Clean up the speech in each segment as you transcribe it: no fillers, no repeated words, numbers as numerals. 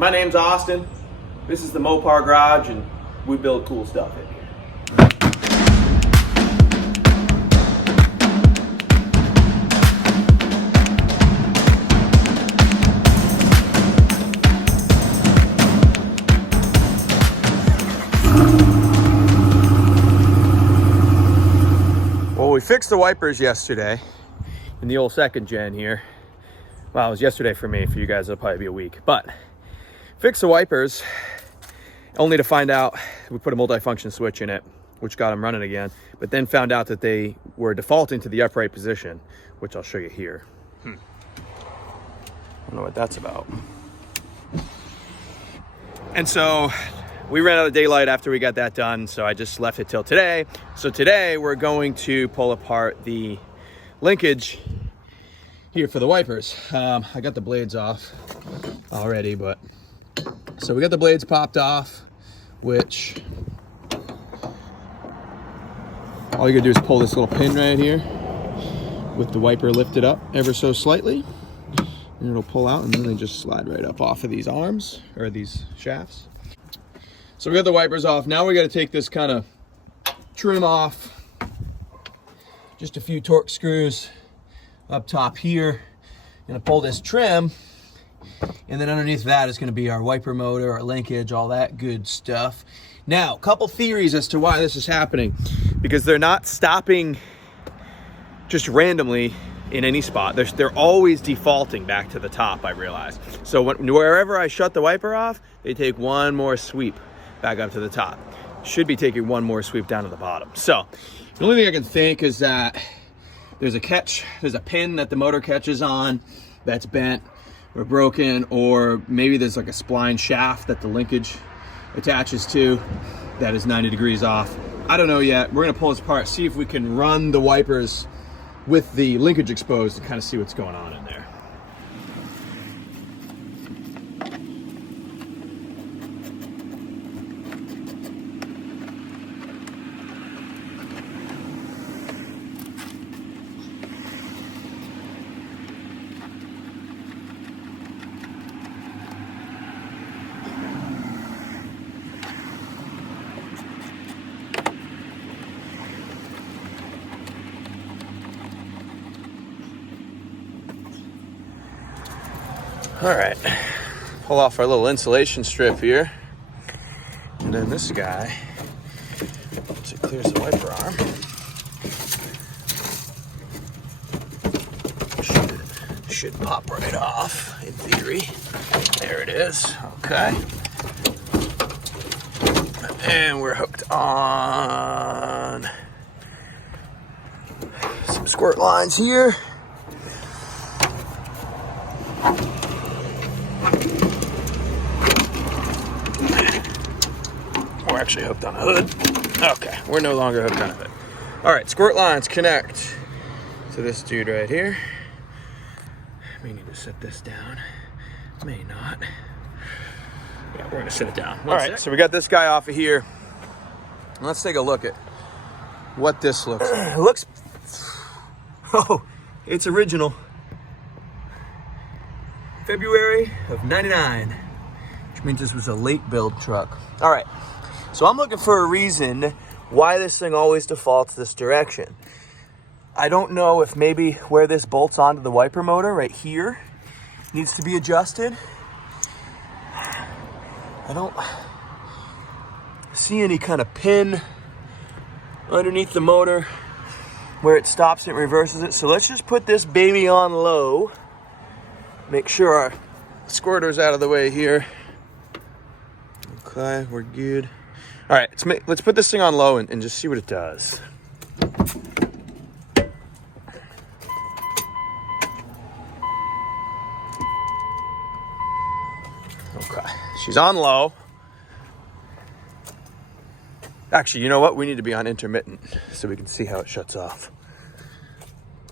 My name's Austin. This is the Mopar Garage, and we build cool stuff in here. Well, we fixed the wipers yesterday in the old second gen here. Well, it was yesterday for me. For you guys, it'll probably be a week. But fixed the wipers, only to find out we put a multi-function switch in it, which got them running again. But then found out that they were defaulting to the upright position, which I'll show you here. I don't know what that's about. And so we ran out of daylight after we got that done, so I just left it till today. So today we're going to pull apart the linkage here for the wipers. I got the blades off already, but so we got the blades popped off, which all you gotta do is pull this little pin right here with the wiper lifted up ever so slightly, and it'll pull out, and then they just slide right up off of these arms or these shafts. So we got the wipers off. Now we got to take this kind of trim off. Just a few torque screws up top here. Gonna pull this trim, and then underneath that is gonna be our wiper motor, our linkage, all that good stuff. Now, a couple theories as to why this is happening. Because they're not stopping just randomly in any spot. They're always defaulting back to the top, I realize. So wherever I shut the wiper off, they take one more sweep back up to the top. Should be taking one more sweep down to the bottom. So the only thing I can think is that there's a pin that the motor catches on that's bent or broken, or maybe there's like a spline shaft that the linkage attaches to that is 90 degrees off. I don't know yet. We're gonna pull this apart, see if we can run the wipers with the linkage exposed to kind of see what's going on in there. All right, pull off our little insulation strip here. And then this guy, once it clears the wiper arm, should pop right off, in theory. There it is, okay. And we're hooked on some squirt lines here. Actually hooked on a hood. Okay, we're no longer hooked on a hood. All right, squirt lines connect to this dude right here. May need to set this down, may not. Yeah, we're gonna set it down. All right, so we got this guy off of here. Let's take a look at what this looks like. It looks, oh, it's original. February of '99, which means this was a late build truck. All right. So I'm looking for a reason why this thing always defaults this direction. I don't know if maybe where this bolts onto the wiper motor right here needs to be adjusted. I don't see any kind of pin underneath the motor where it stops and reverses it. So let's just put this baby on low. Make sure our squirter's out of the way here. Okay, we're good. All right, let's put this thing on low and just see what it does. Okay, she's on low. Actually, you know what? We need to be on intermittent so we can see how it shuts off.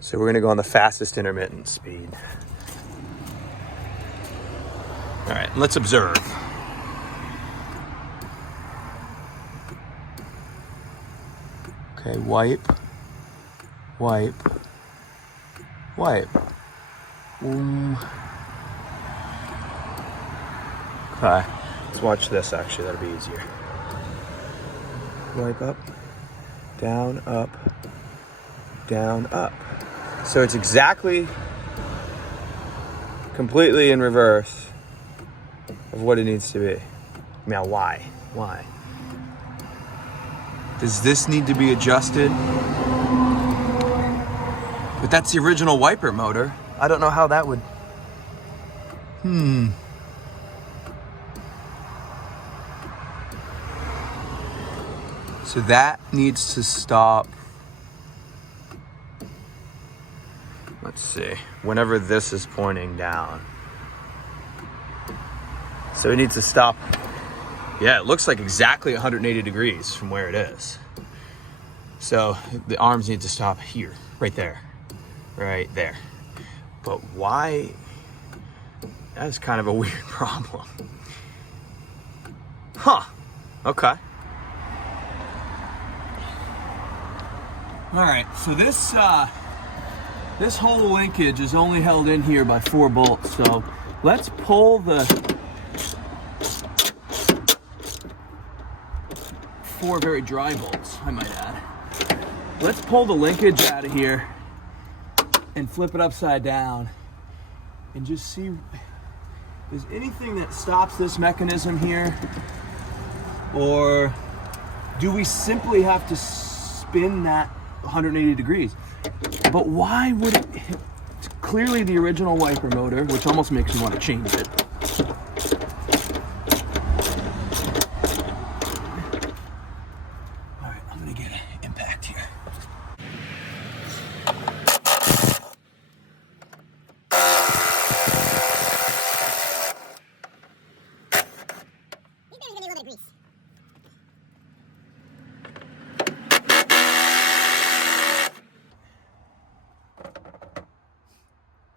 So we're gonna go on the fastest intermittent speed. All right, let's observe. Okay, wipe, wipe, wipe. Okay, let's watch this actually, that'll be easier. Wipe up, down, up, down, up. So it's exactly, completely in reverse of what it needs to be. Now why? Why? Does this need to be adjusted? But that's the original wiper motor. I don't know how that would, So that needs to stop. Let's see, whenever this is pointing down. So it needs to stop. Yeah, it looks like exactly 180 degrees from where it is. So the arms need to stop here, right there, right there. But why? That's kind of a weird problem. Huh, okay. All right, so this whole linkage is only held in here by 4 bolts. So let's pull the 4 very dry bolts, I might add. Let's pull the linkage out of here and flip it upside down and just see, is anything that stops this mechanism here? Or do we simply have to spin that 180 degrees? But why would it? It's clearly the original wiper motor, which almost makes me want to change it. All right, I'm gonna get an impact here.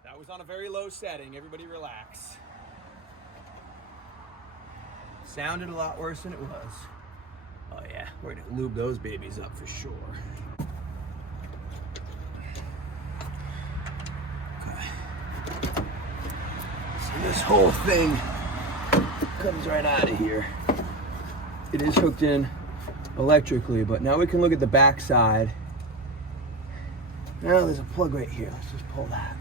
That was on a very low setting. Everybody relax. Sounded a lot worse than it was. Oh yeah, we're gonna lube those babies up for sure. Okay. So this whole thing comes right out of here. It is hooked in electrically, but now we can look at the back side. Now there's a plug right here. Let's just pull that.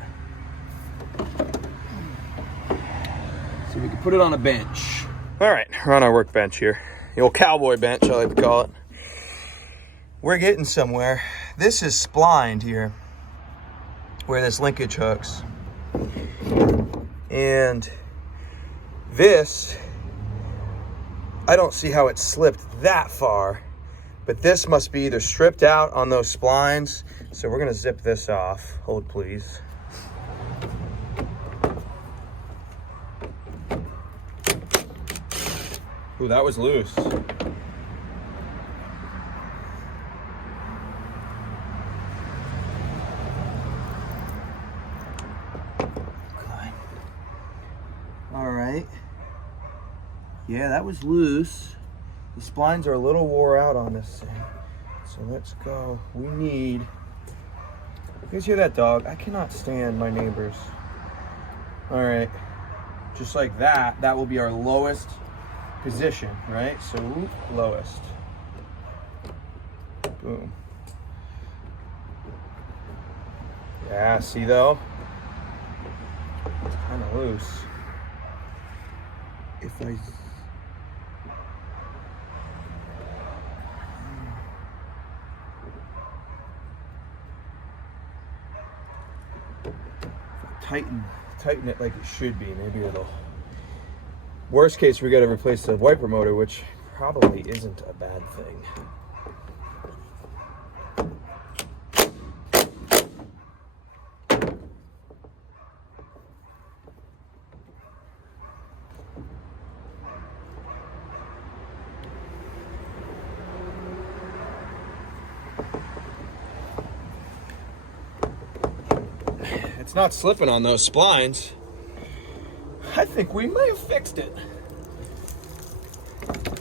So we can put it on a bench. All right, we're on our workbench here. The old cowboy bench, I like to call it. We're getting somewhere. This is splined here, where this linkage hooks. And this, I don't see how it slipped that far, but this must be either stripped out on those splines. So we're gonna zip this off. Hold please. Ooh, that was loose. Okay. All right. Yeah, that was loose. The splines are a little wore out on this thing. So let's go. We need, you guys hear that dog? I cannot stand my neighbors. All right, just like that, that will be our lowest position, right? So lowest. Boom. Yeah, see though? It's kind of loose. If I tighten it like it should be, maybe it'll. Worst case, we got to replace the wiper motor, which probably isn't a bad thing. It's not slipping on those splines. I think we may have fixed it.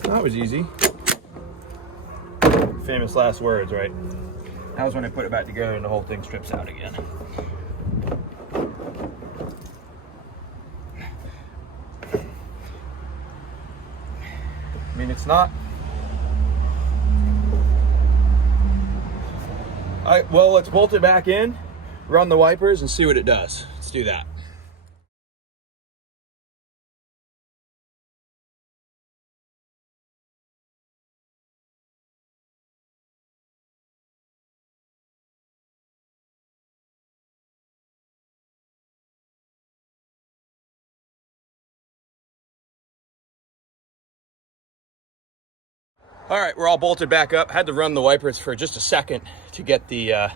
That was easy. Famous last words, right? That was when I put it back together and the whole thing strips out again. mean, it's not. Well, let's bolt it back in, run the wipers, and see what it does. Let's do that. All right, we're all bolted back up. Had to run the wipers for just a second to get the, I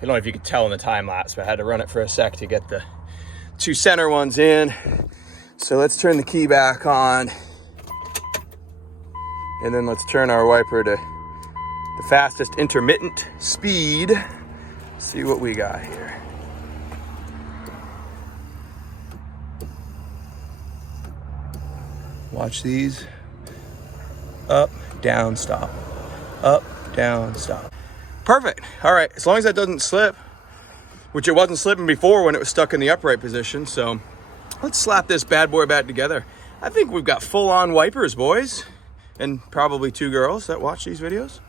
don't know if you could tell in the time lapse, but I had to run it for a sec to get the 2 center ones in. So let's turn the key back on. And then let's turn our wiper to the fastest intermittent speed. See what we got here. Watch these. Up, down, stop. Up, down, stop. Perfect. All right, as long as that doesn't slip, which it wasn't slipping before when it was stuck in the upright position. So let's slap this bad boy back together. I think we've got full-on wipers, boys, and probably 2 girls that watch these videos.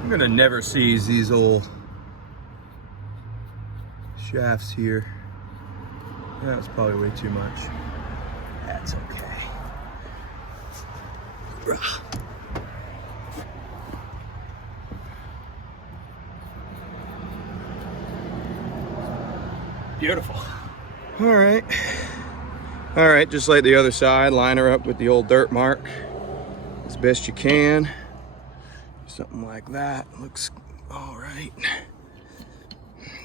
I'm gonna never seize these old shafts here. That's probably way too much. That's okay. Beautiful. All right, just like the other side, line her up with the old dirt mark as best you can. Something like that looks all right.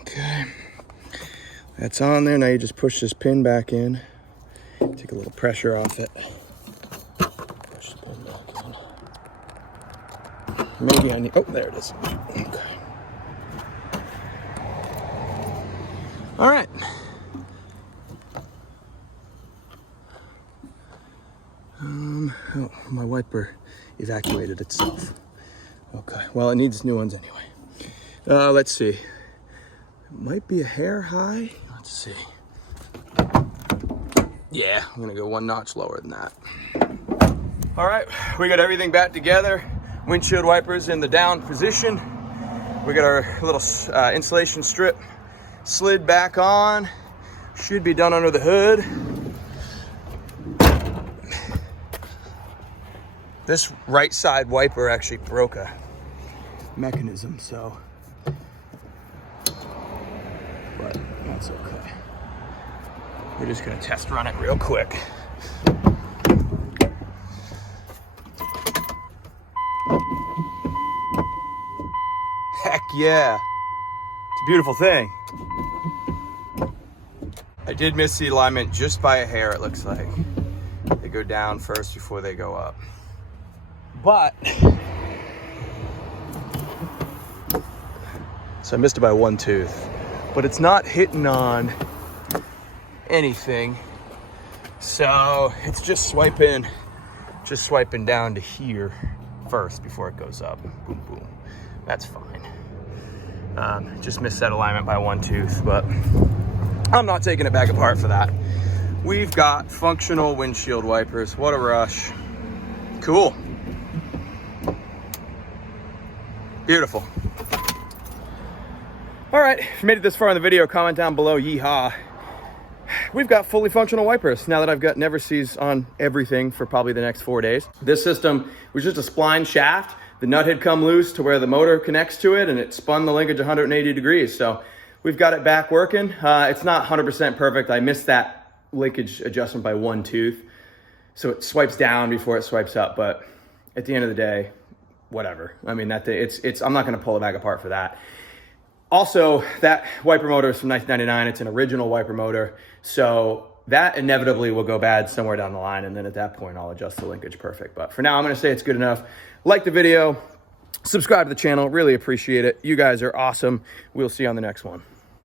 Okay, that's on there. Now you just push this pin back in, take a little pressure off it. Push the pin back in. Maybe I need, oh, there it is. Okay. All right. Oh, my wiper evacuated itself. Okay, well, it needs new ones anyway. Let's see. It might be a hair high. Let's see. Yeah, I'm gonna go 1 notch lower than that. All right, we got everything back together. Windshield wipers in the down position. We got our little insulation strip slid back on. Should be done under the hood. This right side wiper actually broke a mechanism, so, but that's okay. We're just gonna test run it real quick. Heck yeah, it's a beautiful thing. I did miss the alignment just by a hair, it looks like. They go down first before they go up. But, so I missed it by 1 tooth, but it's not hitting on anything. So it's just swiping down to here first before it goes up. Boom, boom. That's fine. Just missed that alignment by 1 tooth, but I'm not taking it back apart for that. We've got functional windshield wipers. What a rush. Cool. Beautiful. All right, if you made it this far in the video, comment down below, yeehaw. We've got fully functional wipers now that I've got never sees on everything for probably the next 4 days. This system was just a spline shaft. The nut had come loose to where the motor connects to it, and it spun the linkage 180 degrees. So we've got it back working. It's not 100% perfect. I missed that linkage adjustment by 1 tooth. So it swipes down before it swipes up, but at the end of the day, whatever. I mean, I'm not gonna pull it back apart for that. Also, that wiper motor is from 1999. It's an original wiper motor. So that inevitably will go bad somewhere down the line. And then at that point, I'll adjust the linkage perfect. But for now, I'm gonna say it's good enough. Like the video, subscribe to the channel, really appreciate it. You guys are awesome. We'll see you on the next one.